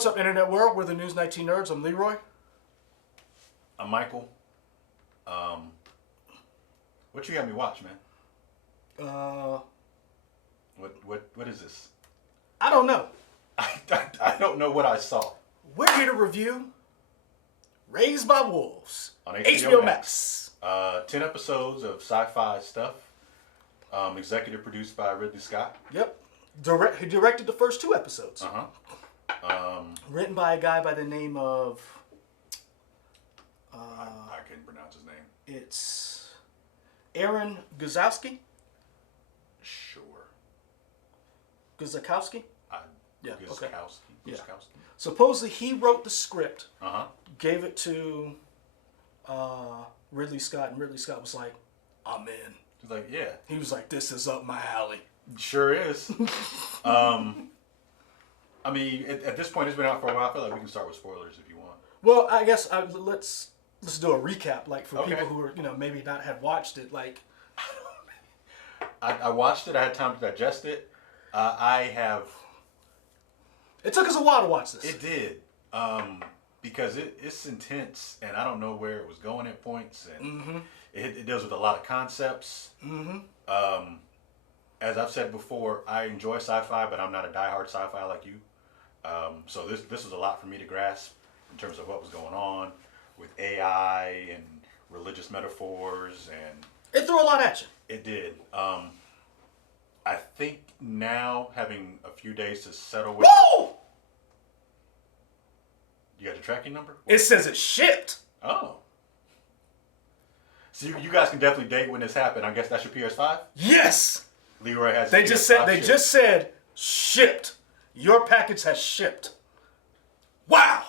What's up, Internet World? We're the News 19 Nerds. I'm Leroy. I'm Michael. What you got me watch, man? What is this? I don't know. I don't know what I saw. We're here to review Raised by Wolves On HBO Max. 10 episodes of sci-fi stuff. Executive produced by Ridley Scott. Yep. He directed the first 2 episodes. Written by a guy by the name of... I couldn't pronounce his name. It's Aaron Guzowski? Sure. Guzikowski? Yeah, okay. Yeah. Supposedly he wrote the script, gave it to Ridley Scott, and Ridley Scott was like, I'm in. He's like, yeah. He was like, this is up my alley. Sure is. I mean, at this point, it's been out for a while. I feel like we can start with spoilers if you want. Well, I guess let's do a recap, like for Okay. people who are maybe not have watched it. Like, I watched it. I had time to digest it. It took us a while to watch this. It did, because it's intense, and I don't know where it was going at points, and it deals with a lot of concepts. As I've said before, I enjoy sci-fi, but I'm not a diehard sci-fi like you. So this was a lot for me to grasp in terms of what was going on with AI and religious metaphors, and it threw a lot at you. it did. I think now, having a few days to settle with Whoa! You got the tracking number? It says it shipped. Oh. So you guys can definitely date when this happened. I guess that's your PS5? Yes. Leroy has They PS5 just said shipped. Your package has shipped. Wow.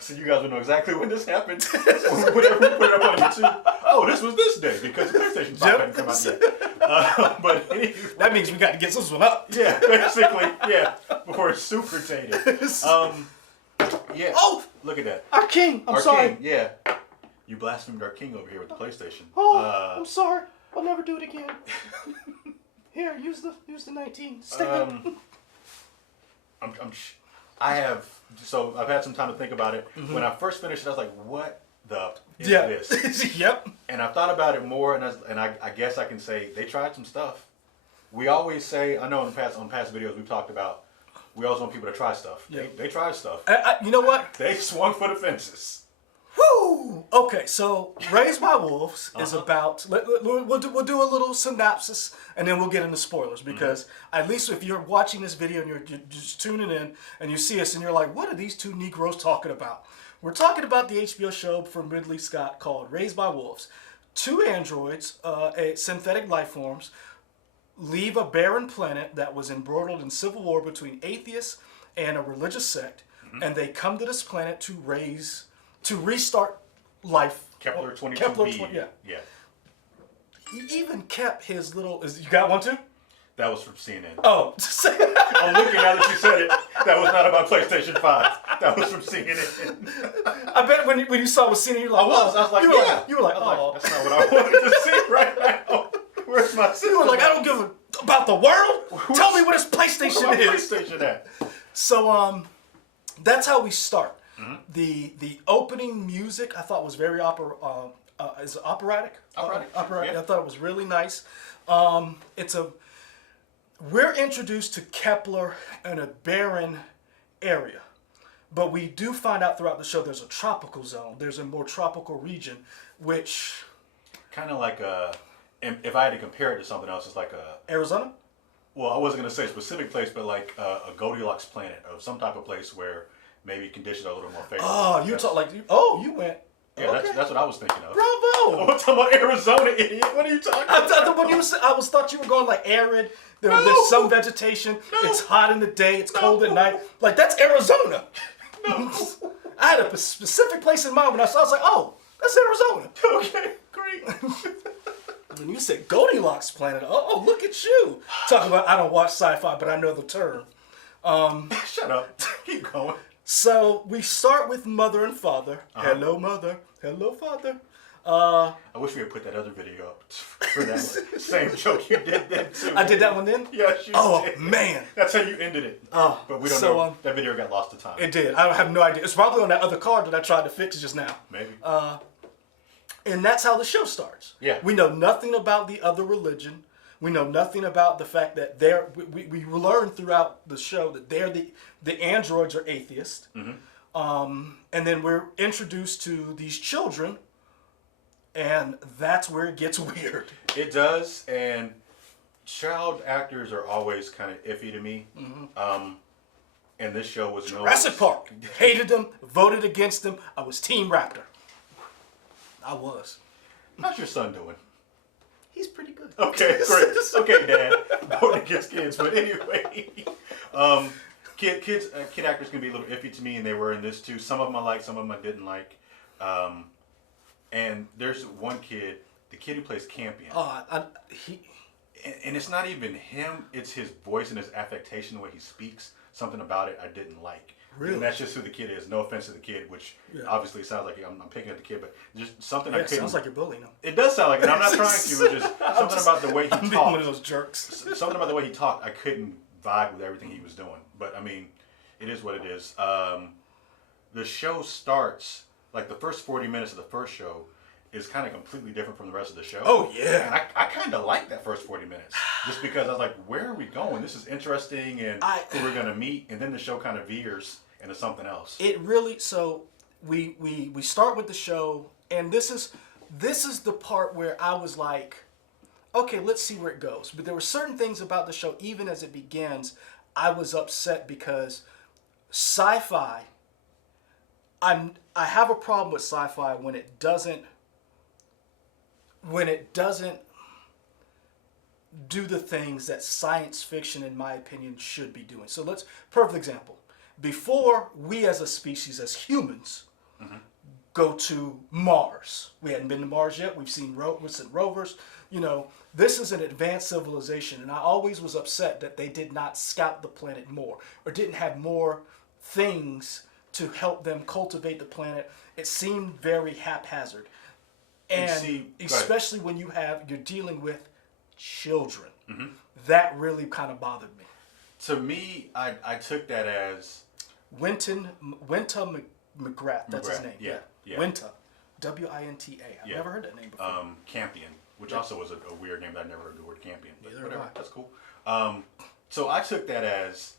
So you guys will know exactly when this happened. Whenever we put it up on YouTube. Oh, this was this day because the PlayStation 5 hadn't come out yet. But anyway, that means we got to get this one up. Yeah, basically, yeah. Before it's super dated. Yeah. Oh, look at that. our king. I'm Our sorry. King, yeah. You blasphemed our king over here with the PlayStation. Oh, I'm sorry. I'll never do it again. Here, use the 19. Stick it. I've had some time to think about it. When I first finished it, I was like, what the is this? Yep. And I've thought about it more, and I guess I can say they tried some stuff. We always say, I know on past videos we've talked about, we always want people to try stuff. Yeah. They tried stuff. You know what? They swung for the fences. Woo! Okay, so Raised by Wolves is about. We'll do a little synopsis, and then we'll get into spoilers, because at least if you're watching this video and you're just tuning in and you see us and you're like, what are these two Negroes talking about? We're talking about the HBO show from Ridley Scott called Raised by Wolves. 2 androids, synthetic life forms, leave a barren planet that was embroiled in civil war between atheists and a religious sect, and they come to this planet to restart life. Kepler 22b. Yeah. He even kept his little... You got one too? That was from CNN. Oh. I'm looking now that you said it. That was not about PlayStation 5. That was from CNN. I bet when you saw it was CNN, you were like, I was like, yeah. You were like, oh. That's not what I wanted to see right now. Where's my system? You were like, I don't give about the world. Tell me what this PlayStation is. PlayStation at? So, that's how we start. The opening music I thought was very operatic. Operatic. Yeah. I thought it was really nice. We're introduced to Kepler in a barren area, but we do find out throughout the show there's a tropical zone. There's a more tropical region, which kind of like if I had to compare it to something else, it's like Arizona. Well, I wasn't going to say a specific place, but like a Goldilocks planet of some type of place where maybe conditions are a little more favorable. Oh, you went. Yeah, okay. that's what I was thinking of. Bravo! I'm talking about Arizona, idiot. What are you talking about? I thought you were going like arid. There's some vegetation. No. It's hot in the day. It's cold at night. Like, that's Arizona. No. I had a specific place in mind when I saw it. I was like, oh, that's Arizona. Okay, great. When you said Goldilocks planet, oh, look at you. Talking about, I don't watch sci-fi, but I know the term. Shut up. Keep going. So we start with mother and father. Hello, mother. Hello, father. I wish we had put that other video up for that same joke you did then too. I did that one then? Yes, you did. Oh, man. That's how you ended it. Oh, but we don't so, know. That video got lost to time. It did. I have no idea. It's probably on that other card that I tried to fix just now. Maybe. And that's how the show starts. Yeah. We know nothing about the other religion. We know nothing about the fact that we learn throughout the show that the androids are atheists. Mm-hmm. And then we're introduced to these children, and that's where it gets weird. It does, and child actors are always kind of iffy to me. Mm-hmm. And this show was no. Jurassic Park. Hated them, voted against them. I was Team Raptor. I was. How's your son doing? He's pretty good. Okay, great. Okay, Dad. Voting against kids, but anyway, kid actors can be a little iffy to me, and they were in this too. Some of them I liked, some of them I didn't like. And there's one kid, the kid who plays Campion. And it's not even him; it's his voice and his affectation, the way he speaks. Something about it I didn't like. Really? And that's just who the kid is. No offense to the kid, which obviously sounds like I'm picking at the kid, but just something I couldn't. Sounds like you're bullying him. It does sound like it. I'm not trying to. Just something about the way he talked. I'm being one of those jerks. Something about the way he talked, I couldn't vibe with everything he was doing. But I mean, it is what it is. The show starts like the first 40 minutes of the first show is kind of completely different from the rest of the show. Oh yeah. And I kind of like that first 40 minutes just because I was like, where are we going? This is interesting, and who we're gonna meet, and then the show kind of veers into something else. It really, so we start with the show, and this is the part where I was like, okay, let's see where it goes. But there were certain things about the show, even as it begins, I was upset because sci-fi, I have a problem with sci-fi when it doesn't do the things that science fiction, in my opinion, should be doing. So perfect example. Before we as a species, as humans, go to Mars. We hadn't been to Mars yet. We've seen rovers. You know, this is an advanced civilization, and I always was upset that they did not scout the planet more, or didn't have more things to help them cultivate the planet. It seemed very haphazard. And especially when you're dealing with children. That really kind of bothered me. To me, I took that as Winta McGrath, that's his name. Yeah. Winta. W-I-N-T-A. I've never heard that name before. Campion, which also was a weird name that I never heard the word Campion. But Neither whatever, have I. that's cool. So I took that as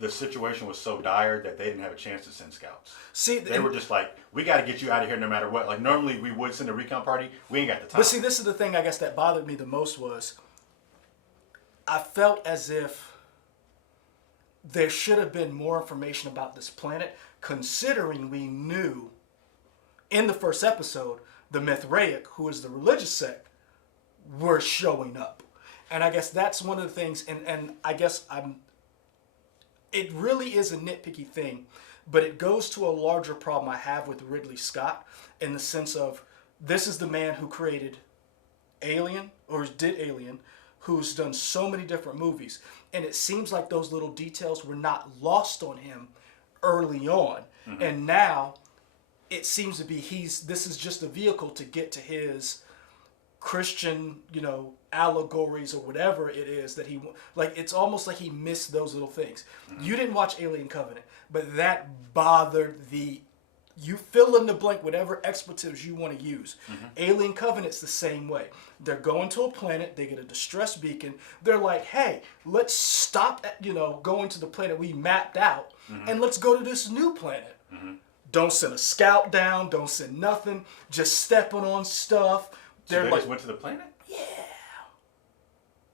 the situation was so dire that they didn't have a chance to send scouts. See, they were just like, we got to get you out of here no matter what. Like normally we would send a recon party. We ain't got the time. But see, this is the thing I guess that bothered me the most was I felt as if there should have been more information about this planet, considering we knew in the first episode the Mithraic, who is the religious sect, were showing up. And I guess that's one of the things, and I guess it really is a nitpicky thing, but it goes to a larger problem I have with Ridley Scott in the sense of this is the man who created Alien, or did Alien, who's done so many different movies. And it seems like those little details were not lost on him early on. And now it seems to be this is just a vehicle to get to his Christian, allegories or whatever it is that he, like, it's almost like he missed those little things. You didn't watch Alien Covenant, but that bothered you fill in the blank, whatever expletives you want to use. Alien Covenant's the same way. They're going to a planet, they get a distress beacon, they're like, hey, let's stop going to the planet we mapped out, and let's go to this new planet. Don't send a scout down, don't send nothing, just stepping on stuff. So they just went to the planet? Yeah.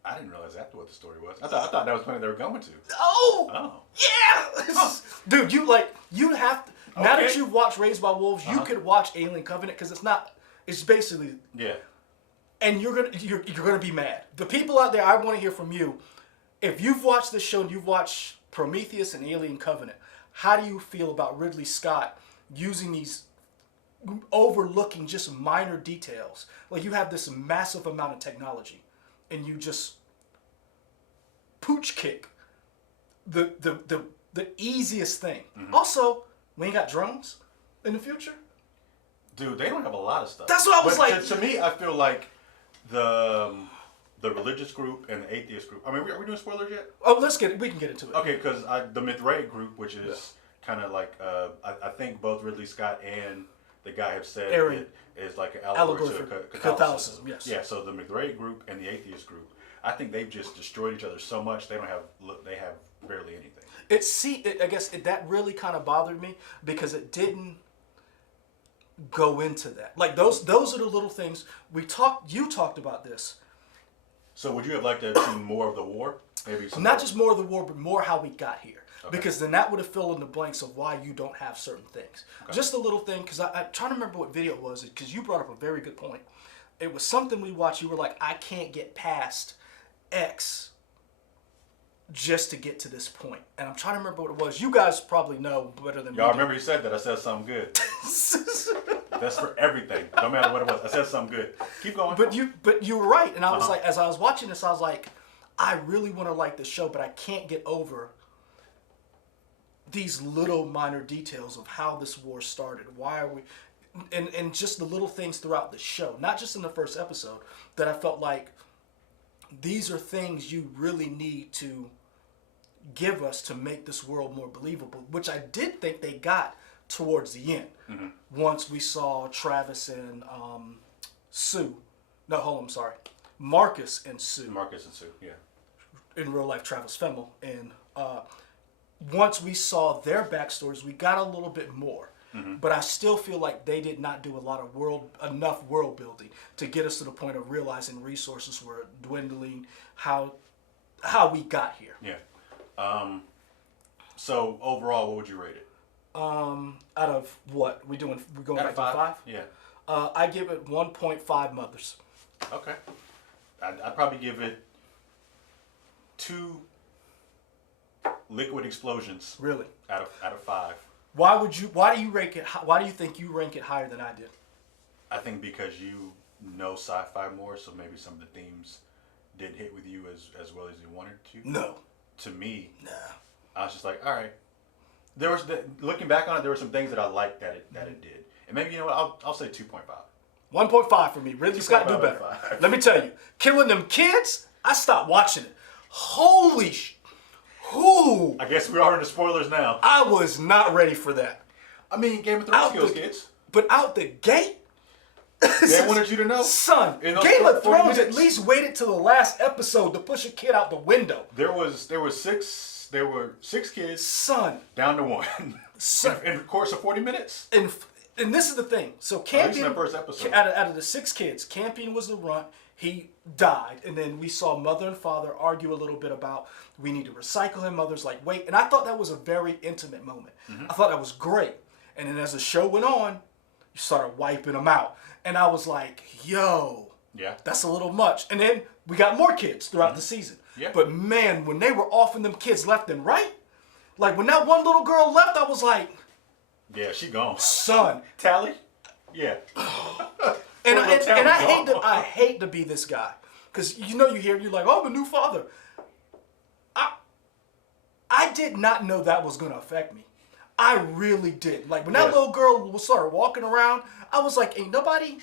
I didn't realize that's what the story was. I thought that was the planet they were going to. Oh. Yeah. Dude, you have to. Now that you've watched Raised by Wolves, you could watch Alien Covenant because it's basically. Yeah. And you're gonna be mad. The people out there, I want to hear from you. If you've watched this show and you've watched Prometheus and Alien Covenant, how do you feel about Ridley Scott using these, overlooking just minor details? Like you have this massive amount of technology, and you just pooch kick the easiest thing. Also, we ain't got drones in the future. Dude, they don't have a lot of stuff. That's what I was But like. To me, I feel like the religious group and the atheist group. I mean, are we doing spoilers yet? Oh, we can get into it. Okay, because the Mithraic group, which is kind of like, I think both Ridley Scott and the guy have said Aaron, it is like an allegory to Catholicism. Yes. Yeah. So the Mithraic group and the atheist group, I think they've just destroyed each other so much they have barely anything. I guess that really kind of bothered me because it didn't go into that. Like those are the little things you talked about this. So would you have liked to have seen more of the war? Maybe Not just more of the war, but more how we got here. Okay. Because then that would have filled in the blanks of why you don't have certain things. Okay. Just a little thing, because I'm trying to remember what video it was, because you brought up a very good point. It was something we watched. You were like, I can't get past X just to get to this point. And I'm trying to remember what it was. You guys probably know better than me. Y'all remember you said that. I said something good. That's for everything. No matter what it was. I said something good. Keep going. But you were right. And I was like, as I was watching this, I was like, I really want to like this show, but I can't get over these little minor details of how this war started. Why are we... And just the little things throughout the show. Not just in the first episode. That I felt like these are things you really need to give us to make this world more believable. Which I did think they got towards the end. Mm-hmm. Once we saw Travis and Sue. No, hold on, I'm sorry. Marcus and Sue. Marcus and Sue, yeah. In real life, Travis Fimmel. And once we saw their backstories, we got a little bit more. Mm-hmm. But I still feel like they did not do enough world building to get us to the point of realizing resources were dwindling, how we got here. Yeah. So overall, what would you rate it? Out of what? We're going back to 5? Yeah. I give it 1.5 mothers. Okay. I'd probably give it 2 liquid explosions. Really? Out of 5. Why do you rank it? Why do you think you rank it higher than I did? I think because you know sci-fi more, so maybe some of the themes didn't hit with you as well as you wanted to. No. To me, nah. I was just like, all right. Looking back on it, there were some things that I liked that it did, and maybe I'll say 2.5. 1.5 for me. Ridley Scott do better. Let me tell you, killing them kids. I stopped watching it. Holy sh! Who? I guess we are in the spoilers now. I was not ready for that. I mean, Game of Thrones kills kids. But out the gate? They wanted you to know. Son, Game of Thrones at least waited till the last episode to push a kid out the window. There were 6 kids. Son. Down to 1. Son. In the course of 40 minutes. And this is the thing. So Campion, at least in the first episode. Out of the 6 kids, Campion was the runt. He died, and then we saw mother and father argue a little bit about we need to recycle him. Mother's like, wait, and I thought that was a very intimate moment. Mm-hmm. I thought that was great. And then as the show went on, you started wiping them out, and I was like, yo, yeah, that's a little much. And then we got more kids throughout the season. Yeah. But man, when they were offing them kids left and right, like when that one little girl left, I was like, yeah, she gone. Son, Tally, yeah. And I hate to be this guy, because you're like, oh, I'm a new father. I did not know that was gonna affect me. I really did. Like when that little girl started walking around, I was like, ain't nobody.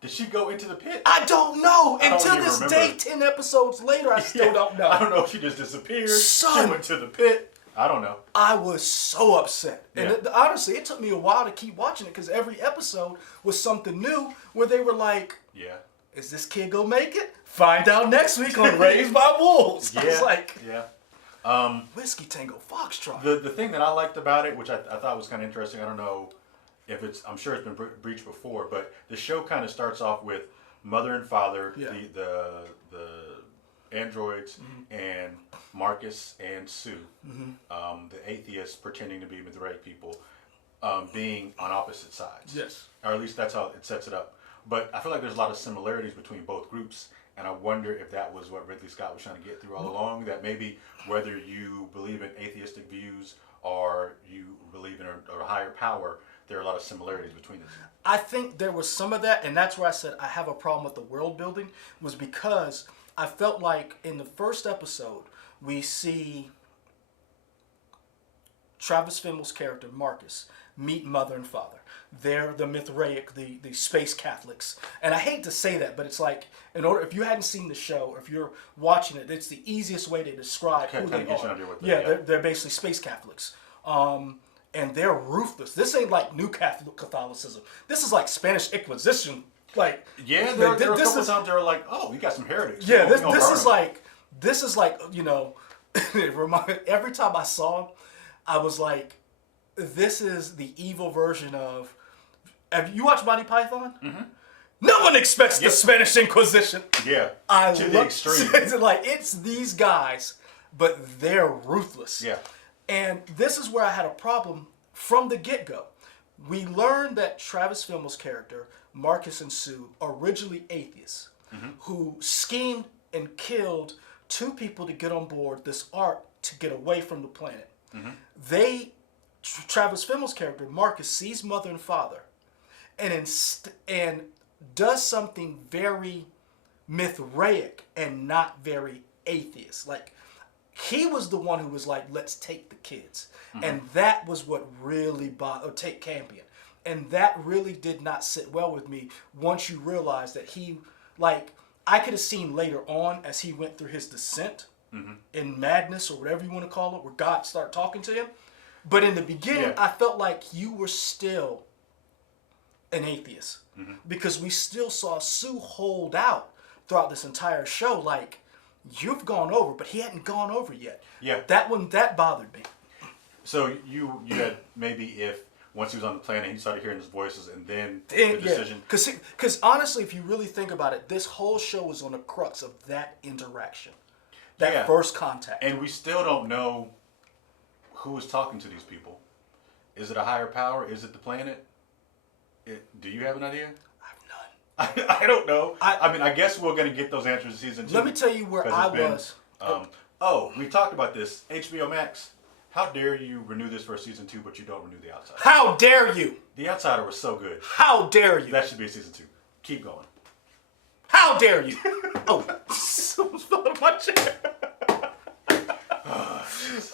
Did she go into the pit? I don't know. Until this day, 10 episodes later, I still don't know. I don't know if she just disappeared. Son, she went to the pit. I don't know. I was so upset. And honestly, it took me a while to keep watching it because every episode was something new where they were like, yeah, is this kid going to make it? Find out next week on Raised by Wolves. Yeah. I was like, yeah. Whiskey Tango Foxtrot. The thing that I liked about it, which I thought was kind of interesting, I don't know if I'm sure it's been breached before, but the show kind of starts off with mother and father, the androids, mm-hmm. and Marcus and Sue, mm-hmm. The atheists pretending to be Mithraic people, being on opposite sides. Yes. Or at least that's how it sets it up. But I feel like there's a lot of similarities between both groups, and I wonder if that was what Ridley Scott was trying to get through all along, that maybe whether you believe in atheistic views or you believe in a higher power, there are a lot of similarities between the two. I think there was some of that, and that's where I said I have a problem with the world building, was because I felt like in the first episode, we see Travis Fimmel's character, Marcus, meet mother and father. They're the Mithraic, the space Catholics. And I hate to say that, but it's like, if you hadn't seen the show, or if you're watching it, it's the easiest way to describe who they are. They're basically space Catholics. And they're ruthless. This ain't like New Catholicism. This is like Spanish Inquisition. Like, there are a couple times they were like, oh, we got some heretics. Yeah, this is like, you know, every time I saw him, I was like, this is the evil version of. Have you watched Monty Python? Mm-hmm. No one expects the Spanish Inquisition. Yeah, to the extreme. Like, it's these guys, but they're ruthless. Yeah. And this is where I had a problem from the get-go. We learned that Travis Fimmell's character, Marcus and Sue, are originally atheists who schemed and killed 2 people to get on board this ark to get away from the planet. Mm-hmm. Travis Fimmell's character, Marcus, sees mother and father and does something very Mithraic and not very atheist. Like, he was the one who was like, let's take the kids. Mm-hmm. And that was what really take Campion. And that really did not sit well with me once you realize that he, like, I could have seen later on as he went through his descent in madness or whatever you want to call it, where God started talking to him. But in the beginning, I felt like you were still an atheist. Mm-hmm. Because we still saw Sue hold out throughout this entire show, like, you've gone over, but he hadn't gone over yet. Yeah. That bothered me. So you had maybe if once he was on the planet, he started hearing his voices, and then the decision. Because honestly, if you really think about it, this whole show was on the crux of that interaction, that first contact. And we still don't know who was talking to these people. Is it a higher power? Is it the planet? Do you have an idea? I don't know. I mean, I guess we're going to get those answers in season 2. Let me tell you where I was. We talked about this. HBO Max. How dare you renew this for season 2, but you don't renew The Outsider? How dare you? The Outsider was so good. How dare you? That should be a season 2. Keep going. How dare you? Oh, someone's falling on my chair.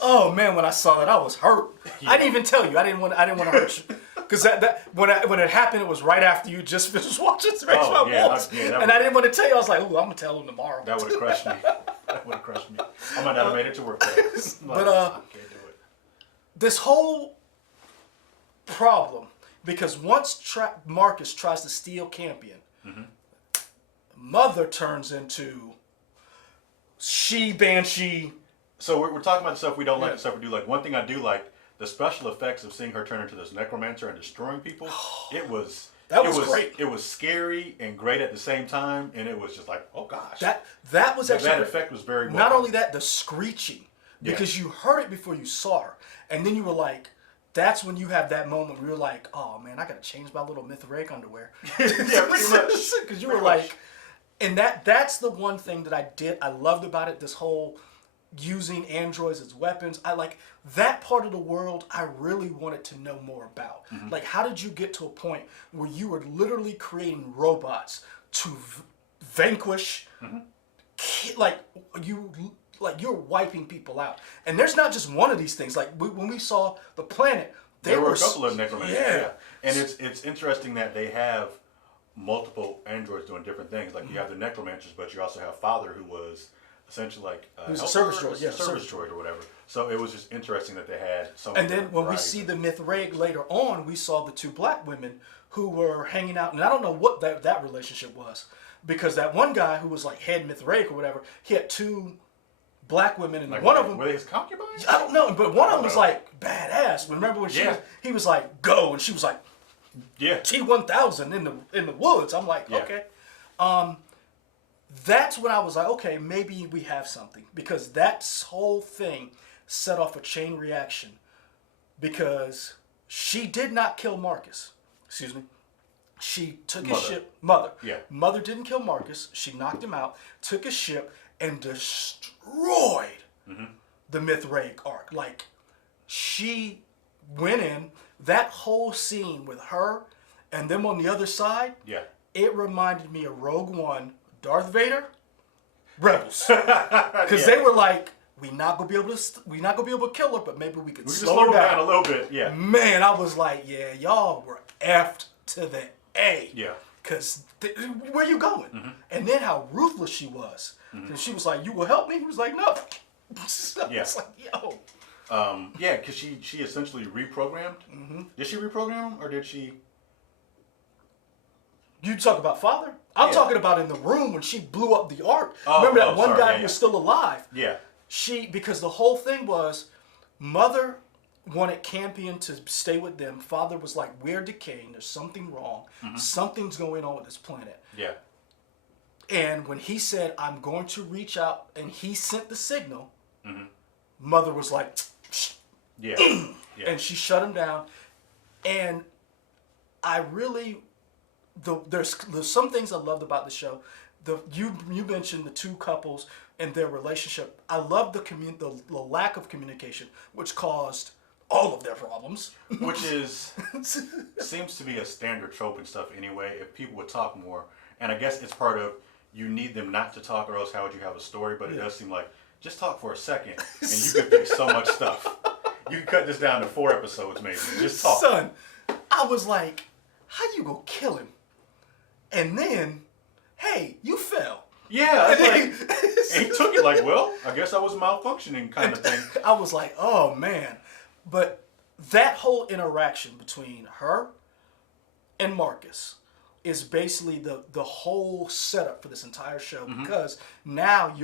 Oh man, when I saw that, I was hurt. Yeah. I didn't even tell you. I didn't want to hurt you. Because when it happened, it was right after you just finished watching Raise My Wolves. And I didn't want to tell you. I was like, ooh, I'm going to tell him tomorrow. That would have crushed me. I might not have made it to work today. But I can't do it. This whole problem, because once Marcus tries to steal Campion, Mother turns into Banshee. So we're talking about the stuff we don't like, the stuff we do like. One thing I do like, the special effects of seeing her turn into this necromancer and destroying people, it was great. It was scary and great at the same time, and it was just like, oh gosh. That was actually that effect was very well not done. only that, the screeching, because you heard it before you saw her, and then you were like, that's when you have that moment where you're like, oh man, I gotta change my little Mithraic underwear. Yeah, pretty much. Because you were like, and that's the one thing that I loved about it. This whole using androids as weapons. I like that part of the world. I really wanted to know more about. Like, how did you get to a point where you were literally creating robots to vanquish, you're wiping people out? And there's not just one of these things. Like when we saw the planet, there were a couple of necromancers. Yeah. And it's interesting that they have multiple androids doing different things. Like you have the necromancers, but you also have Father, who was essentially like a service droid, service droid or whatever. So it was just interesting that they had so. And then when we see the Mithraic later on, we saw the 2 black women who were hanging out, and I don't know what that relationship was, because that one guy who was like head Mithraic or whatever, he had 2 black women, and like, one of them were they his concubines? I don't know, but one of them was like badass. Remember when he was like go, and she was like T-1000 in the woods. I'm like okay. That's when I was like, okay, maybe we have something. Because that whole thing set off a chain reaction. Because she did not kill Marcus. Excuse me. She took his ship. Mother. Yeah. Mother didn't kill Marcus. She knocked him out, took his ship, and destroyed the Mithraic arc. Like, she went in. That whole scene with her and them on the other side, it reminded me of Rogue One, Darth Vader, Rebels. Because they were like, we not gonna be able to kill her, but maybe we could We just slow her down a little bit. Yeah. Man, I was like, yeah, y'all were effed to the A. Yeah. Cause where you going? And then how ruthless she was. And she was like, "You will help me." He was like, "No." Yeah. It's like, yo. Yeah, because she essentially reprogrammed. Did she reprogram him or did she? You talk about father? I'm talking about in the room when she blew up the ark. Oh, Remember that one sorry, guy yeah, who was still alive? Yeah. Because the whole thing was, mother wanted Campion to stay with them. Father was like, "We're decaying. There's something wrong. Something's going on with this planet." Yeah. And when he said, "I'm going to reach out," and he sent the signal, mother was like, "Shh." Yeah. Yeah. And she shut him down. And I really, there's some things I loved about the show. You mentioned the two couples and their relationship. I love the lack of communication, which caused all of their problems. Which seems to be a standard trope and stuff anyway. If people would talk more, and I guess it's part of, you need them not to talk, or else how would you have a story? But it does seem like, just talk for a second, and you can fix so much stuff. You can cut this down to 4 episodes, maybe. Just talk. Son, I was like, how you gonna kill him? And then, hey, you fell. Yeah, and he took it like, well, I guess I was malfunctioning kind of thing. I was like, oh man. But that whole interaction between her and Marcus is basically the whole setup for this entire show, because now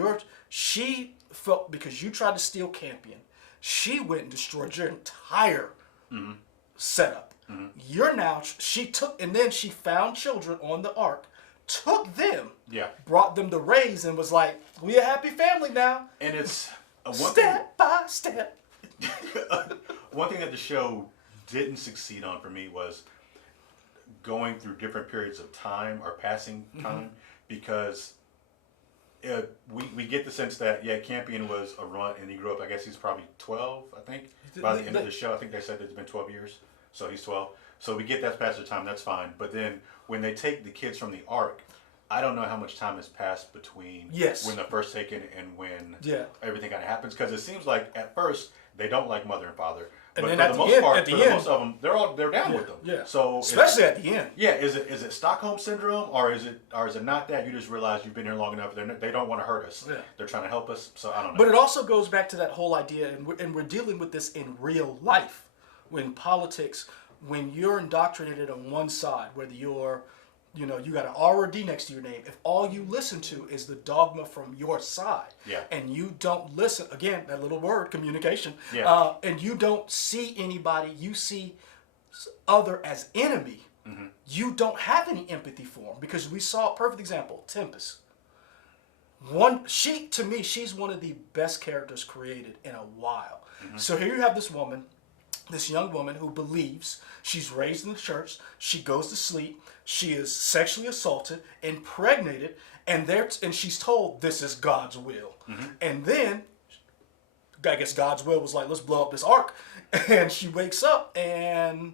she felt, because you tried to steal Campion, she went and destroyed your entire setup. You're now, she took, and then she found children on the ark, took them, brought them to raise, and was like, "We a happy family now." And it's step by step. One thing that the show didn't succeed on for me was going through different periods of time or passing time, because we get the sense that Campion was a runt and he grew up. I guess he's probably 12. I think by the end of the show, I think they said it's been 12 years, so he's 12. So we get that passage of time. That's fine. But then when they take the kids from the ark, I don't know how much time has passed between when they're first taken and when everything kind of happens, because it seems like at first they don't like mother and father. And but then for the most part, most of them, they're down with them. Yeah. So especially at the end. Yeah. Is it Stockholm syndrome, or is it not that? You just realize you've been here long enough. They don't want to hurt us. Yeah. They're trying to help us. So I don't know. But it also goes back to that whole idea, and we're dealing with this in real life, when politics, when you're indoctrinated on one side, whether you're, you got an R or D next to your name, if all you listen to is the dogma from your side, and you don't listen, again, that little word, communication, and you don't see anybody, you see other as enemy, you don't have any empathy for them, because we saw a perfect example, Tempest. To me, she's one of the best characters created in a while. So here you have this young woman who believes, she's raised in the church, she goes to sleep, she is sexually assaulted, impregnated, and she's told this is God's will. And then, I guess God's will was like, let's blow up this ark. And she wakes up, and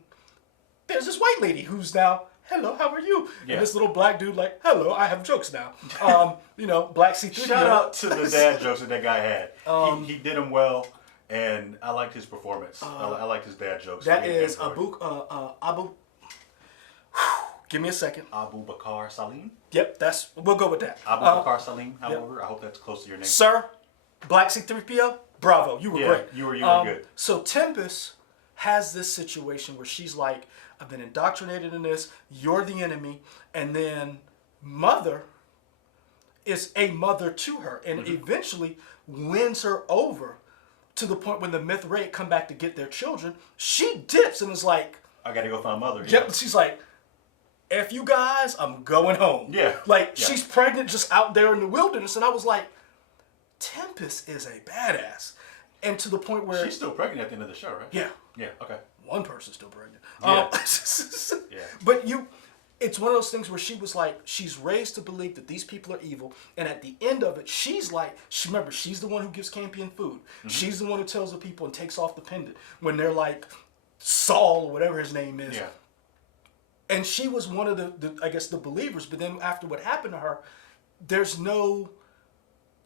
there's this white lady who's now, "Hello, how are you?" And this little black dude like, "Hello, I have jokes now." Black C3. Shout out to the dad jokes that guy had. He did them well. And I liked his performance. I liked his dad jokes. That is give me a second. Abu Bakar Salim? Yep, we'll go with that. Abu Bakar Salim, however. I hope that's close to your name. Sir, Black C3PO, bravo, you were great. You were good. So Tempest has this situation where she's like, I've been indoctrinated in this, you're the enemy, and then Mother is a mother to her, and eventually wins her over, to the point when the Mithrae come back to get their children, she dips and is like, I gotta go find Mother. Yep. She's like, F you guys, I'm going home. Yeah. She's pregnant just out there in the wilderness. And I was like, Tempest is a badass. And to the point where... She's still pregnant at the end of the show, right? Yeah. Yeah, okay. One person's still pregnant. Yeah. But it's one of those things where she was like, she's raised to believe that these people are evil, and at the end of it, she's like, remember, she's the one who gives Campion food. She's the one who tells the people and takes off the pendant when they're like Saul or whatever his name is. Yeah. And she was one of the I guess the believers, but then after what happened to her, there's no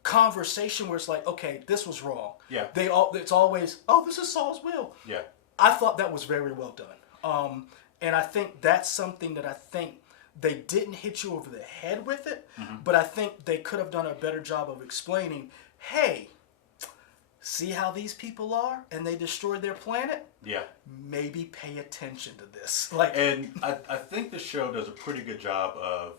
conversation where it's like, okay, this was wrong. Yeah. It's always, oh, this is Saul's will. Yeah. I thought that was very well done. And I think that's something that I think they didn't hit you over the head with it, but I think they could have done a better job of explaining, hey, see how these people are and they destroyed their planet? Yeah. Maybe pay attention to this. And I think the show does a pretty good job of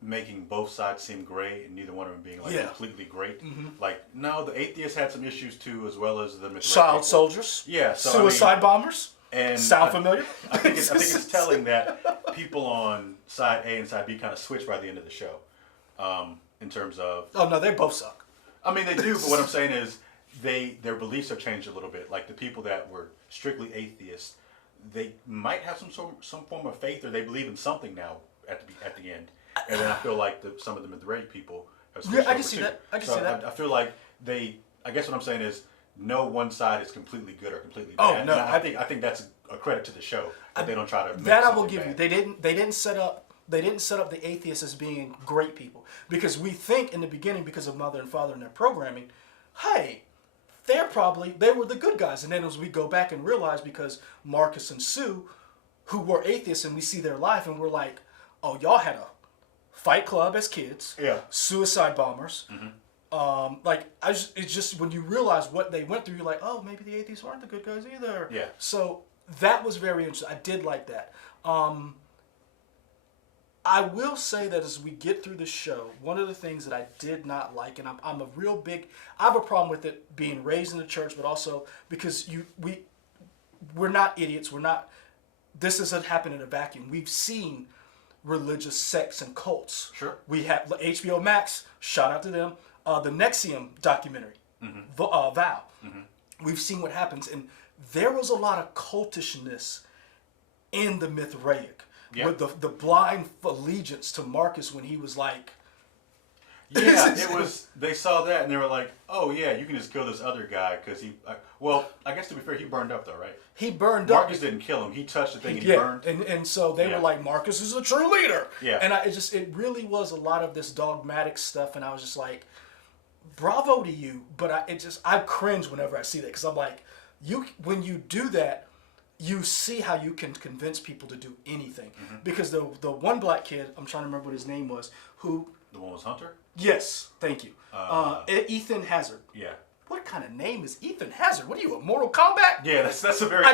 making both sides seem great and neither one of them being completely great. Like, no, the atheists had some issues too, as well as the child soldiers. Yeah. So, suicide bombers. And sound familiar? I think it's telling that people on side A and side B kind of switch by the end of the show, in terms of. Oh no, they both suck. I mean, they do, but what I'm saying is their beliefs have changed a little bit. Like the people that were strictly atheists, they might have some form of faith, or they believe in something now at the end. And then I feel like some of the Mithraean people have switched over I can see too. that. I can see that. I feel like I guess what I'm saying is no one side is completely good or completely Oh, bad. no, And I think that's a credit to the show that they don't try to make that I will something give you. bad. They didn't set up the atheists as being great people, because we think in the beginning, because of mother and father and their programming, hey, they were the good guys, and then as we go back and realize, because Marcus and Sue, who were atheists, and we see their life and we're like, oh, y'all had a fight club as kids, suicide bombers. It's just when you realize what they went through, you're like, oh, maybe the atheists aren't the good guys either. Yeah. So that was very interesting. I did like that. I will say that as we get through the show, one of the things that I did not like, and I have a problem with it being raised in the church, but also because we're not idiots. This doesn't happen in a vacuum. We've seen religious sects and cults. Sure. We have HBO Max, shout out to them, the Nexium documentary, Vow. We've seen what happens, and there was a lot of cultishness in the Mithraic, with the blind allegiance to Marcus when he was like, yeah, it was. They saw that and they were like, "Oh yeah, you can just kill this other guy because he." Well, I guess to be fair, he burned up though, right? He burned up. Marcus didn't kill him. He touched the thing and he burned. And so they were like, "Marcus is a true leader." Yeah. And it really was a lot of this dogmatic stuff, and I was just like, "Bravo to you!" But I cringe whenever I see that, because I'm like, when you do that, you see how you can convince people to do anything. Because the one black kid, I'm trying to remember what his name was, who. The one was Hunter? Yes, thank you. Ethan Hazard. Yeah. What kind of name is Ethan Hazard? What are you, a Mortal Kombat? Yeah, that's a very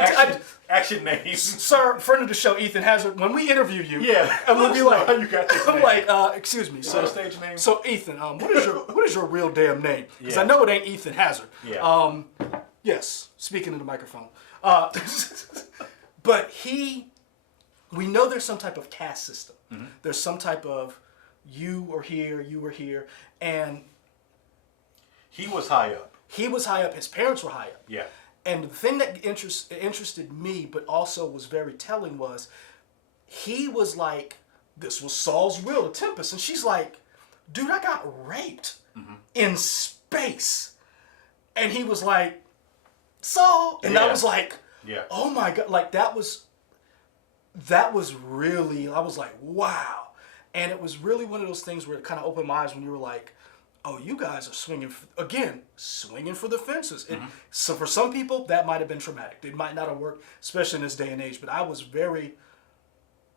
action name. Sir, friend of the show, Ethan Hazard, when we interview you, and we'll be like, you got this I'm name. like, excuse me, sir. Stage name? So Ethan, what is your real damn name? Because I know it ain't Ethan Hazard. Yeah. Yes, speaking to the microphone. But we know there's some type of caste system. There's some type of you were here, and he was high up. He was high up. His parents were high up. Yeah. And the thing that interested me, but also was very telling, was he was like, this was Saul's will to Tempest. And she's like, dude, I got raped in space. And he was like, Saul. And I was like, oh my God. Like that was really, I was like, wow. And it was really one of those things where it kind of opened my eyes when you were like, oh, you guys are swinging for the fences. So for some people, that might have been traumatic. It might not have worked, especially in this day and age. But I was very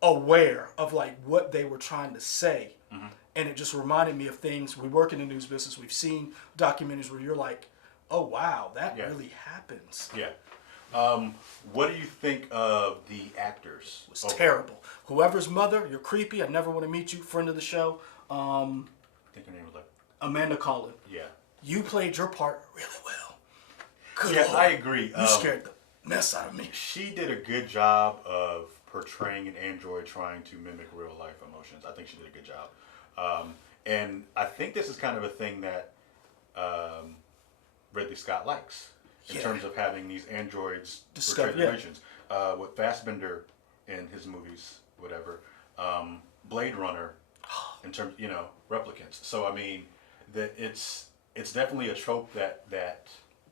aware of like what they were trying to say. And it just reminded me of things. We work in the news business. We've seen documentaries where you're like, oh, wow, that really happens. Yeah. What do you think of the actors? It was terrible. Whoever's mother, you're creepy. I never want to meet you. Friend of the show. I think her name was like Amanda Collin. Yeah. You played your part really well. Good yeah, Lord. I agree. You scared the mess out of me. She did a good job of portraying an android trying to mimic real life emotions. I think she did a good job. And I think this is kind of a thing that Ridley Scott likes in terms of having these androids portray the emotions. With Fassbender in his movies, whatever. Blade Runner, in terms, replicants. So I mean, it's definitely a trope that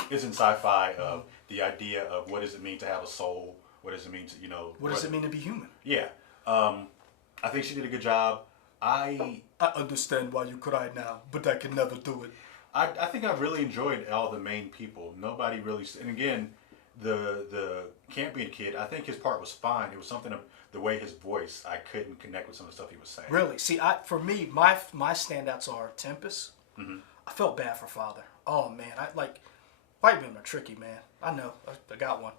is in sci-fi of the idea of what does it mean to have a soul? What does it mean to What does it mean to be human? Yeah, I think she did a good job. I understand why you cry now, but I can never do it. I think I really enjoyed all the main people. Nobody really, and again, the Campion kid, I think his part was fine. It was something of the way his voice, I couldn't connect with some of the stuff he was saying. Really? See, for me, my standouts are Tempest. Mm-hmm. I felt bad for Father. Oh man, white men are tricky, man. I know. I got one.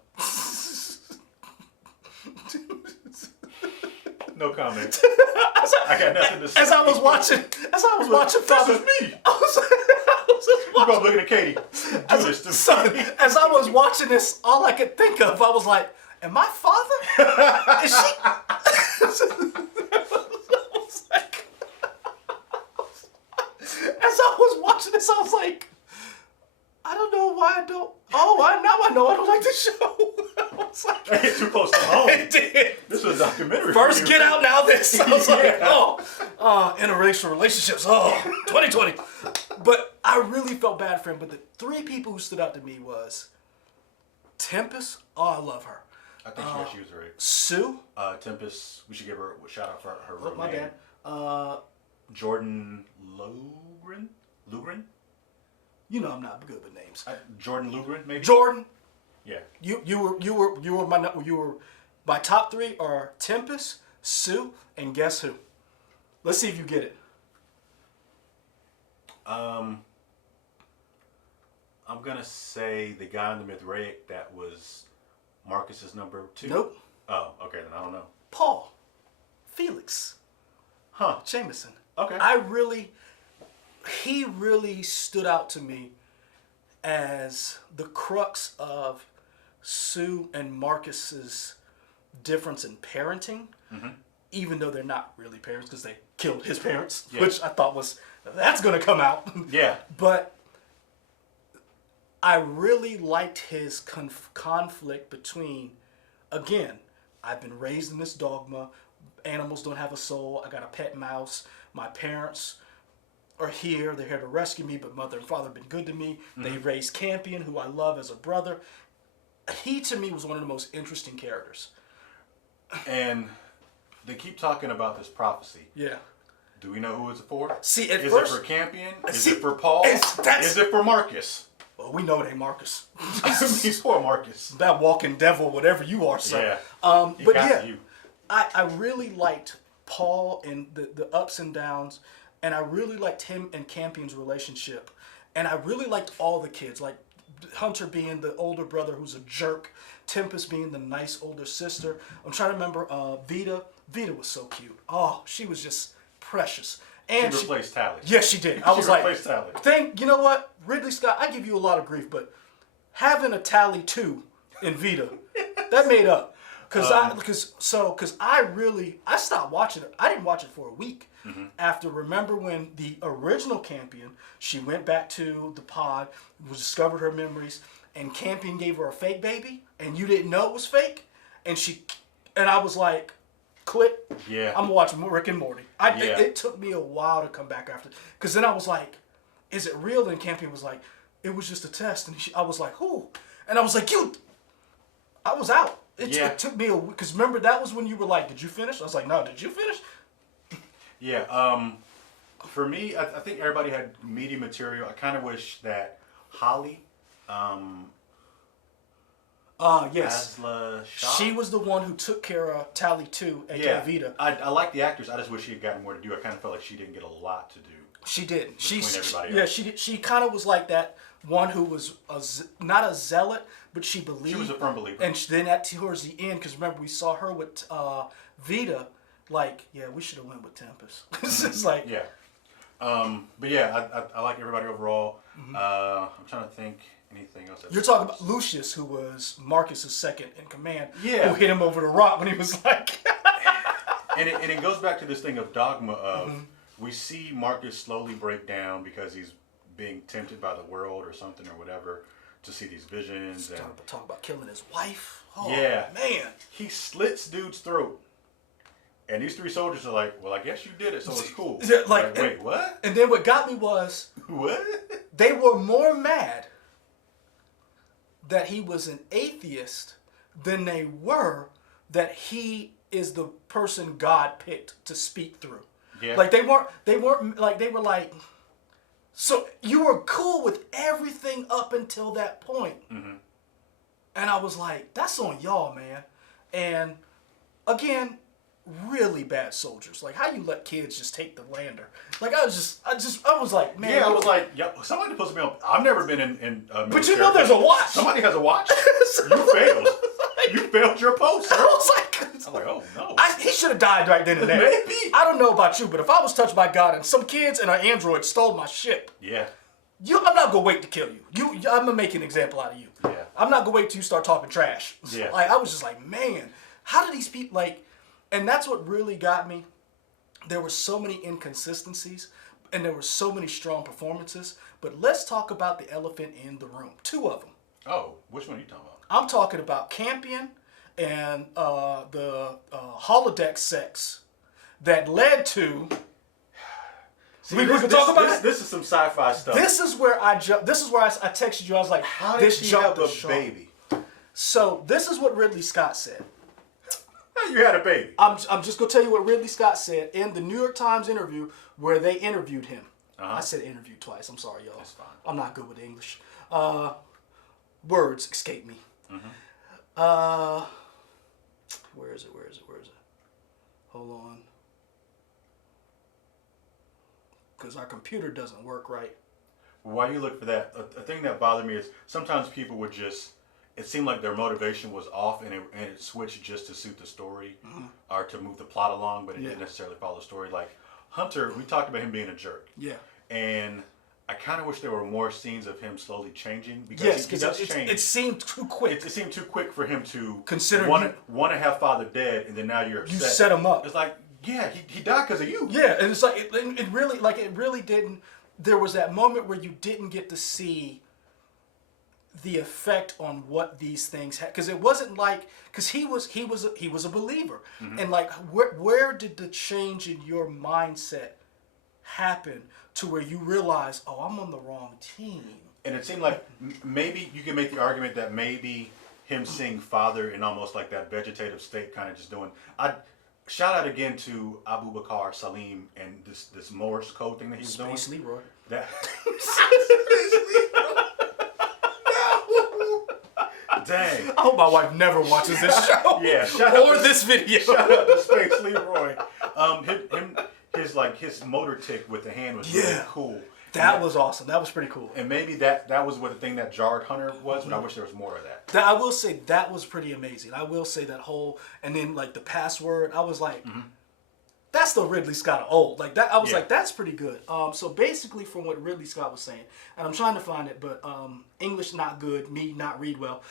No comment. I got nothing to say. As I was watching Father, this is me. I was just You're watching. both looking at Katie. Do this to Son, me. as I was watching this, all I could think of, I was like, "Am I Father? Is she?" I was like, as I was watching this, I was like, "I don't know why I don't." Oh, now I know I don't like the show. I was like, I hit too close to home. it did. This was a documentary. First Get Out, now this. I was like, Yeah. interracial relationships. 2020. But I really felt bad for him. But the three people who stood out to me was Tempest. Oh, I love her. I think she was right. Sue. Tempest, we should give her a shout out for her Oh, real my name. bad. Jordan Lugren? You know I'm not good with names. Jordan Lugren, maybe? Jordan. Yeah. You were my top three are Tempest, Sue, and guess who? Let's see if you get it. I'm gonna say the guy in the Mithraic that was Marcus's number 2. Nope. Oh, okay, then I don't know. Paul. Felix. Huh. Jameson. Okay. He really stood out to me as the crux of Sue and Marcus's difference in parenting, even though they're not really parents because they killed his parents, which I thought that's going to come out. Yeah. But I really liked his conflict between, again, I've been raised in this dogma, animals don't have a soul, I got a pet mouse, my parents are here, they're here to rescue me, but mother and father have been good to me. They raised Campion, who I love as a brother. He, to me, was one of the most interesting characters. And they keep talking about this prophecy. Yeah. Do we know who it's for? See, at is first, it for Campion? Is it for Paul? Is it for Marcus? Well, we know it ain't Marcus. I mean, poor Marcus. That walking devil, whatever you are, sir. Yeah. But yeah, I really liked Paul and the ups and downs, and I really liked him and Campion's relationship, and I really liked all the kids, like Hunter being the older brother who's a jerk, Tempest being the nice older sister. I'm trying to remember Vita. Vita was so cute. Oh, she was just precious. And she replaced Tally. Yes, she did. I was like, Tally. you know what, Ridley Scott, I give you a lot of grief, but having a Tally 2 in Vita, that made up. Because I stopped watching it. I didn't watch it for a week. After, remember when the original Campion, she went back to the pod, discovered her memories, and Campion gave her a fake baby, and you didn't know it was fake, and I was like, click. Yeah. I'm watching Rick and Morty. It took me a while to come back after, because then I was like, is it real? And Campion was like, it was just a test, and I was like, who? And I was like, I was out. It took me a week, because remember, that was when you were like, did you finish? I was like, no, did you finish? Yeah. For me, I think everybody had meaty material. I kind of wish that Holly, yes. Asla Shah? She was the one who took care of Tally 2, aka Vita. I like the actors. I just wish she had gotten more to do. I kind of felt like she didn't get a lot to do. She did. Everybody else. She kind of was like that one who was not a zealot, but she believed. She was a firm believer. And then towards the end, because remember we saw her with Vita, like, yeah, we should have went with Tempest. It's like, yeah. But yeah, I like everybody overall. I'm trying to think anything else. You're talking about Lucius, who was Marcus's second in command. Yeah. Who hit him over the rock when he was like. and it goes back to this thing of dogma of we see Marcus slowly break down because he's being tempted by the world or something or whatever to see these visions. And Talk about killing his wife. Oh, yeah, man. He slits dude's throat. And these 3 soldiers are like, well, I guess you did it, so it's cool. Wait, what? And then what got me was, what? They were more mad that he was an atheist than they were that he is the person God picked to speak through. Yeah. Like they weren't like they were like. So you were cool with everything up until that point. Mm-hmm. And I was like, that's on y'all, man. And again, really bad soldiers. Like, how you let kids just take the lander? Like, I was like, man. Yeah, I was like, yeah, somebody supposed to be on. I've never been in but you know there's a watch. Somebody has a watch. You failed. You failed your post, sir. I was like, oh no. He should have died right then and there. Maybe. I don't know about you, but if I was touched by God and some kids and an android stole my ship, Yeah. I'm not gonna wait to kill you. I'm gonna make an example out of you. Yeah. I'm not gonna wait till you start talking trash. Yeah. Like, I was just like, man, how do these people like? And that's what really got me. There were so many inconsistencies, and there were so many strong performances. But let's talk about the elephant in the room. 2 of them. Oh, which one are you talking about? I'm talking about Campion and the holodeck sex that led to. See, we can talk about it. This is some sci-fi stuff. This is where I texted you. I was like, how did this she jumped have the a shark. baby? So this is what Ridley Scott said. You had a baby. I'm just gonna tell you what Ridley Scott said in the New York Times interview where they interviewed him. I said interviewed twice. I'm sorry, y'all. That's fine. I'm not good with English. Words escape me. Where is it? Hold on. Because our computer doesn't work right. While you look for that, a thing that bothered me is sometimes people would just. It seemed like their motivation was off, and it switched just to suit the story or to move the plot along, but it didn't necessarily follow the story. Like Hunter, we talked about him being a jerk. Yeah. And I kind of wish there were more scenes of him slowly changing because Yes, he does change. it seemed too quick. It seemed too quick for him to Consider want to have father dead, and then now you're upset. You set him up. It's like, yeah, he died because of you. Yeah, and it's like it really didn't. There was that moment where you didn't get to see the effect on what these things had, because it wasn't like, because he was a believer, and like where did the change in your mindset happen to where you realize, oh, I'm on the wrong team? And it seemed like maybe you can make the argument that maybe him seeing father in almost like that vegetative state, kind of just doing. I shout out again to Abu Bakar Salim and this Morse code thing that he was doing. Space Leroy. That. Dang. I hope my wife never watches this show. Yeah, or this video. Shout out to Space Leroy. His motor tick with the hand was really cool. That was awesome. That was pretty cool. And maybe that was what the thing that jarred Hunter was, but I wish there was more of that. I will say that was pretty amazing. I will say that whole, and then like the password, I was like, that's the Ridley Scott of old. Like that, I was like, that's pretty good. So basically, from what Ridley Scott was saying, and I'm trying to find it, but English not good, me not read well.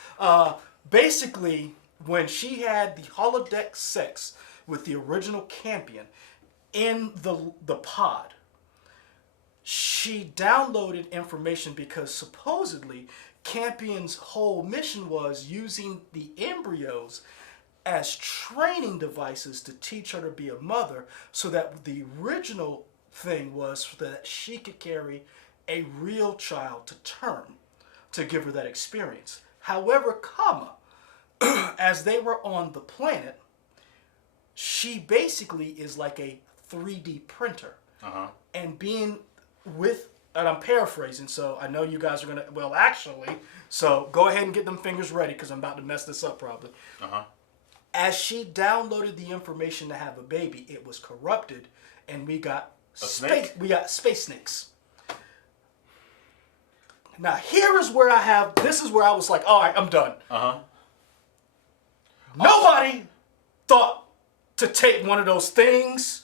Basically, when she had the holodeck sex with the original Campion in the pod, she downloaded information because supposedly Campion's whole mission was using the embryos as training devices to teach her to be a mother, so that the original thing was that she could carry a real child to term to give her that experience. However, as they were on the planet, she basically is like a 3D printer. And being with, and I'm paraphrasing, so I know you guys are well, actually, so go ahead and get them fingers ready because I'm about to mess this up probably. As she downloaded the information to have a baby, it was corrupted, and we got space snakes. Now this is where I was like, all right, I'm done. Nobody thought to take one of those things.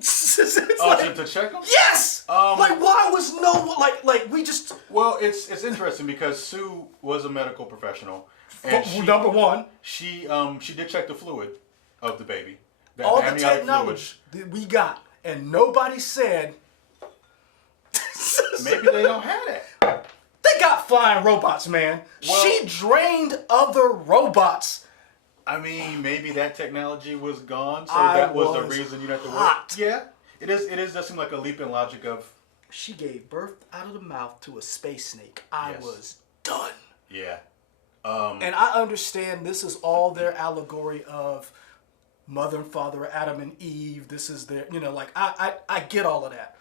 To check them? Yes. Like, why was no one like we just? Well, it's interesting because Sue was a medical professional. And number one, she did check the fluid of the baby. All the technology that we got, and nobody said. Maybe they don't have that. They got flying robots, man. Well, she drained other robots. I mean, maybe that technology was gone, so that was the reason you didn't have to work. Yeah, it is. It does seem like a leap in logic of. She gave birth out of the mouth to a space snake. I was done. Yeah. And I understand this is all their allegory of mother and father are Adam and Eve. This is their, like I get all of that.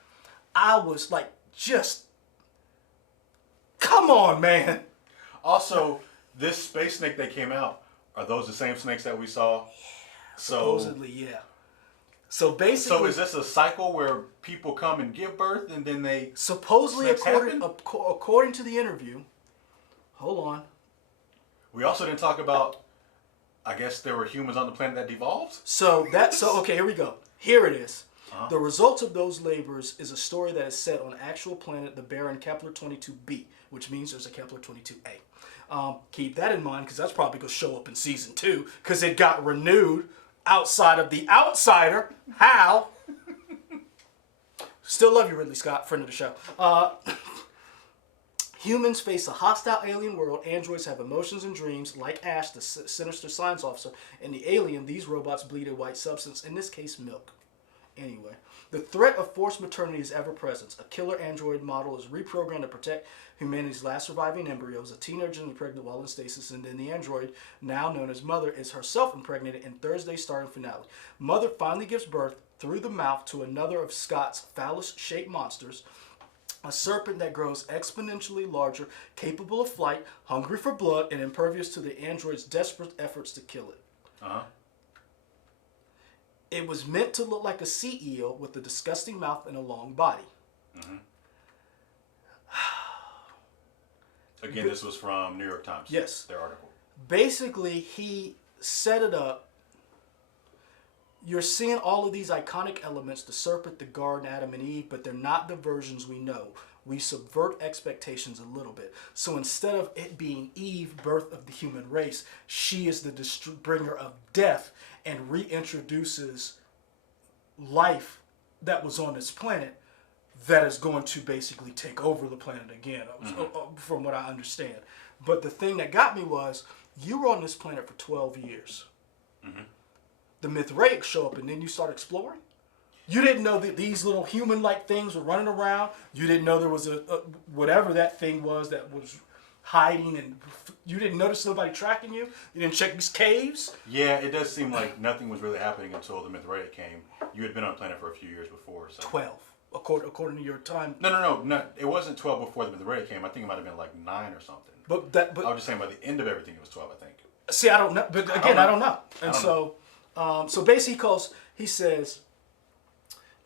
I was like, just come on, man. Also, this space snake that came out, are those the same snakes that we saw? Supposedly, yeah. So basically, so is this a cycle where people come and give birth and then they supposedly snakes according to the interview, hold on. We also didn't talk about, I guess there were humans on the planet that devolved? So okay, here we go. Here it is. The results of those labors is a story that is set on actual planet the barren Kepler 22b, which means there's a Kepler 22a. Keep that in mind because that's probably going to show up in season 2 because it got renewed outside of The Outsider. How? Still love you, Ridley Scott, friend of the show. Humans face a hostile alien world. Androids have emotions and dreams, like Ash, the sinister science officer. And the alien, these robots bleed a white substance, in this case, milk. Anyway, the threat of forced maternity is ever present. A killer android model is reprogrammed to protect humanity's last surviving embryos. A teenager is pregnant while in stasis, and then the android, now known as Mother, is herself impregnated in Thursday's starting finale. Mother finally gives birth through the mouth to another of Scott's phallus-shaped monsters, a serpent that grows exponentially larger, capable of flight, hungry for blood, and impervious to the android's desperate efforts to kill it. It was meant to look like a sea eel with a disgusting mouth and a long body. Again, this was from New York Times. Yes. Their article. Basically, he set it up. You're seeing all of these iconic elements, the serpent, the garden, Adam and Eve, but they're not the versions we know. We subvert expectations a little bit. So instead of it being Eve, birth of the human race, she is the bringer of death and reintroduces life that was on this planet that is going to basically take over the planet again, from what I understand. But the thing that got me was, you were on this planet for 12 years. The Mithraics show up and then you start exploring. You didn't know that these little human-like things were running around. You didn't know there was a whatever that thing was that was hiding, and you didn't notice nobody tracking you. You didn't check these caves. Yeah, it does seem like nothing was really happening until the Mithraic came. You had been on the planet for a few years before. So. 12, according to your time. No. It wasn't 12 before the Mithraic came. I think it might have been like 9 or something. But I was just saying by the end of everything it was 12, I think. See, I don't know. But again, I don't know. And so basically, he says,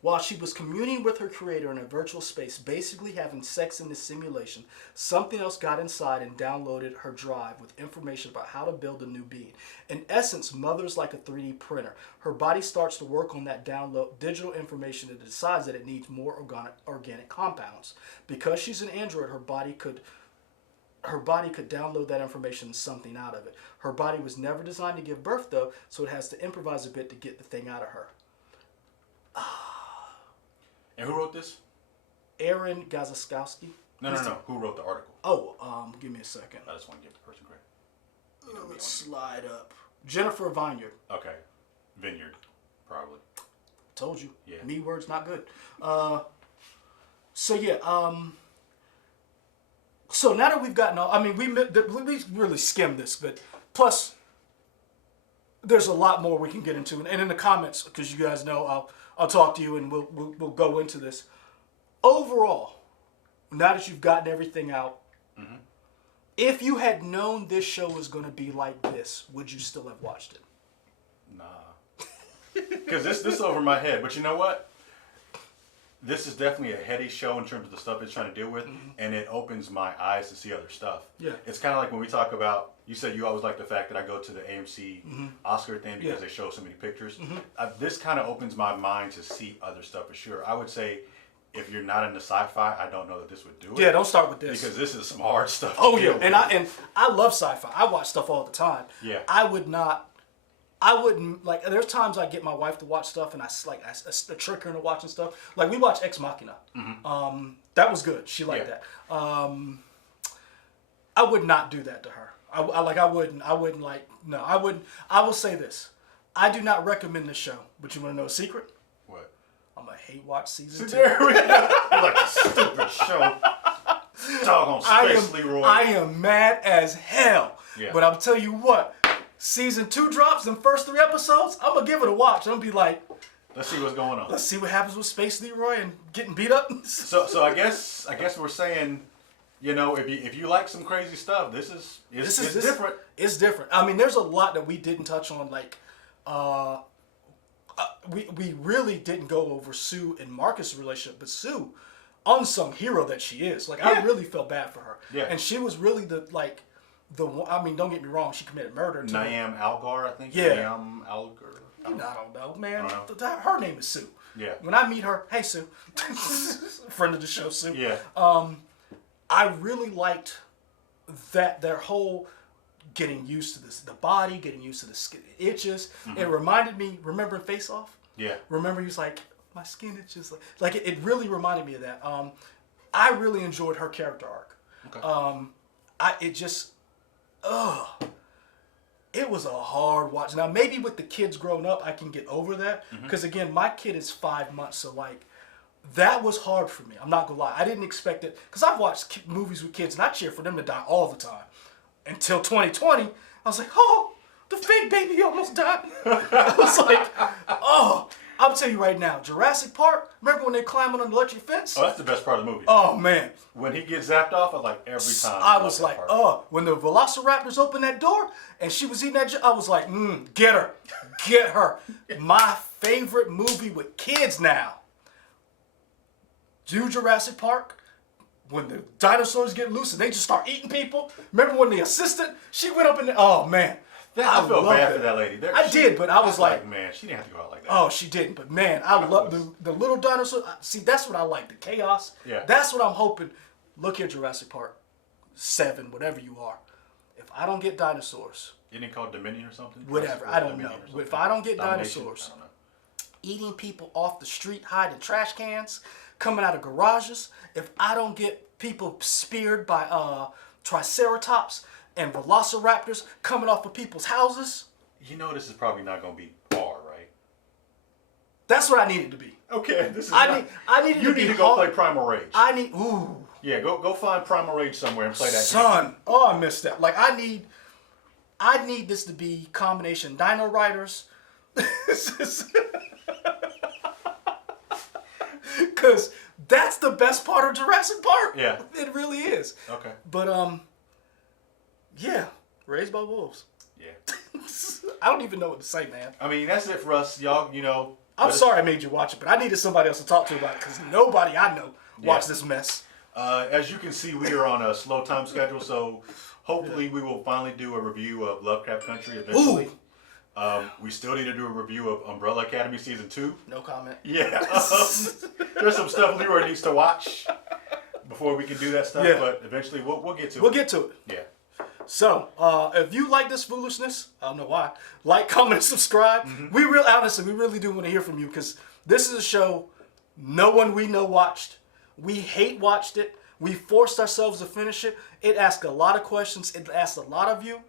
while she was communing with her creator in a virtual space, basically having sex in this simulation, something else got inside and downloaded her drive with information about how to build a new being. In essence, Mother's like a 3D printer. Her body starts to work on that download digital information and decides that it needs more organic compounds. Because she's an android, her body could download that information and something out of it. Her body was never designed to give birth, though, so it has to improvise a bit to get the thing out of her. And who wrote this? Aaron Gazaskowski. No. Who wrote the article? Oh, give me a second. I just want to give the person credit. Let's slide up. Jennifer Vineyard. Okay. Vineyard, probably. Told you. Yeah. Me word's not good. So now that we've gotten all, I mean, we really skimmed this, but plus, there's a lot more we can get into. And in the comments, because you guys know, I'll talk to you and we'll go into this. Overall, now that you've gotten everything out, if you had known this show was going to be like this, would you still have watched it? Nah. Because this is over my head. But you know what? This is definitely a heady show in terms of the stuff it's trying to deal with, and it opens my eyes to see other stuff. Yeah. It's kind of like when we talk about, you said you always like the fact that I go to the AMC Oscar thing because they show so many pictures. This kind of opens my mind to see other stuff for sure. I would say if you're not into sci-fi, I don't know that this would do it. Yeah, don't start with this. Because this is some hard stuff. Oh, yeah. And I love sci-fi. I watch stuff all the time. Yeah. I wouldn't, like, there's times I get my wife to watch stuff and I trick her into watching stuff. Like, we watched Ex Machina. That was good. She liked that. I would not do that to her. I will say this. I do not recommend this show, but you want to know a secret? What? I'm going to hate watch season 2. There we go. Like a stupid show. Doggone Space Leroy. I am mad as hell. Yeah. But I'll tell you what. season 2 drops, the first 3 episodes, I'm gonna give it a watch. I'm gonna be like, let's see what's going on. let's see what happens with Space Leroy and getting beat up. So I guess we're saying, you know, if you like some crazy stuff, this is different. It's different. I mean, there's a lot that we didn't touch on. Like, we really didn't go over Sue and Marcus' relationship, but Sue, unsung hero that she is. Like, I really felt bad for her. Yeah. And she was really the one. I mean, don't get me wrong. She committed murder. Niam Algar, I think. Yeah. Niam Algar. I don't know, man. I don't know. Her name is Sue. Yeah. When I meet her, hey Sue, friend of the show, Sue. Yeah. I really liked that their whole getting used to this, the body, getting used to the skin itches. It reminded me, remember in Face Off? Yeah. Remember he was like, my skin itches. Like it really reminded me of that. I really enjoyed her character arc. Okay. It was a hard watch. Now maybe with the kids growing up, I can get over that. Because again, my kid is 5 months, so like, that was hard for me. I'm not gonna lie. I didn't expect it because I've watched movies with kids and I cheer for them to die all the time. Until 2020, I was like, oh, the fake baby almost died. I was like, oh, I'll tell you right now, Jurassic Park. Remember when they climbed on the electric fence? Oh, that's the best part of the movie. Oh man, When he gets zapped off, I like every time. I was like, oh, when the Velociraptors opened that door and she was eating that, I was like, get her, get her. My favorite movie with kids now. Do Jurassic Park, when the dinosaurs get loose and they just start eating people. Remember when the assistant, she went up in the, oh man. I felt bad for that lady. I did, but I was like, man, she didn't have to go out like that. Oh, she didn't. But man, I love the little dinosaur. See, that's what I like, the chaos. Yeah. That's what I'm hoping. Look here, Jurassic Park 7, whatever you are. If I don't get dinosaurs. Isn't it called Dominion or something? Whatever, I don't know. If I don't get Domination? dinosaurs, I don't know. eating people off the street, hiding trash cans, coming out of garages, if I don't get people speared by triceratops and velociraptors coming off of people's houses. You know this is probably not going to be R, right? That's what I need it to be. Okay, this is. I need it you to be. need to go play Primal Rage. I need. Ooh. Yeah, go find Primal Rage somewhere and play that. Son, game. oh, I missed that. Like I need this to be combination Dino Riders. Cause that's the best part of Jurassic Park. Yeah. It really is. Okay. But yeah, Raised by Wolves. Yeah. I don't even know what to say, man. I mean, that's it for us, y'all. You know. I'm sorry I made you watch it, but I needed somebody else to talk to about it because nobody I know watched this mess. As you can see, we are on a slow time schedule, so hopefully we will finally do a review of Lovecraft Country eventually. We still need to do a review of Umbrella Academy Season 2. No comment. Yeah. There's some stuff Leroy needs to watch before we can do that stuff, but eventually we'll get to it. We'll get to it. Yeah. So, if you like this foolishness, I don't know why, like, comment, and subscribe. We really do want to hear from you because this is a show no one we know watched. We hate watched it. We forced ourselves to finish it. It asked a lot of questions. It asked a lot of you.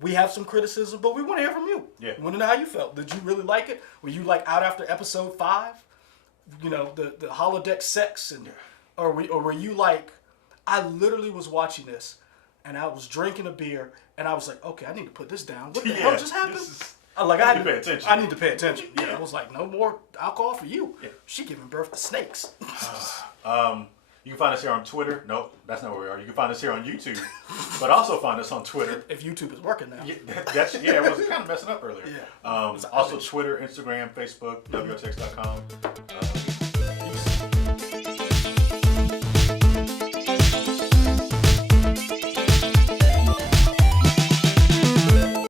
We have some criticism, but we want to hear from you. Yeah. We want to know how you felt. Did you really like it? Were you like out after episode 5? You know, the holodeck sex, and or were you like, I literally was watching this. And I was drinking a beer, and I was like, okay, I need to put this down. What the hell just happened? I need to pay attention. I need to pay attention. Yeah. I was like, no more alcohol for you. Yeah. She giving birth to snakes. You can find us here on Twitter. Nope, that's not where we are. You can find us here on YouTube, but also find us on Twitter. If YouTube is working now. Yeah, it was kind of messing up earlier. Yeah. Also Twitter, Instagram, Facebook, WOTX.com.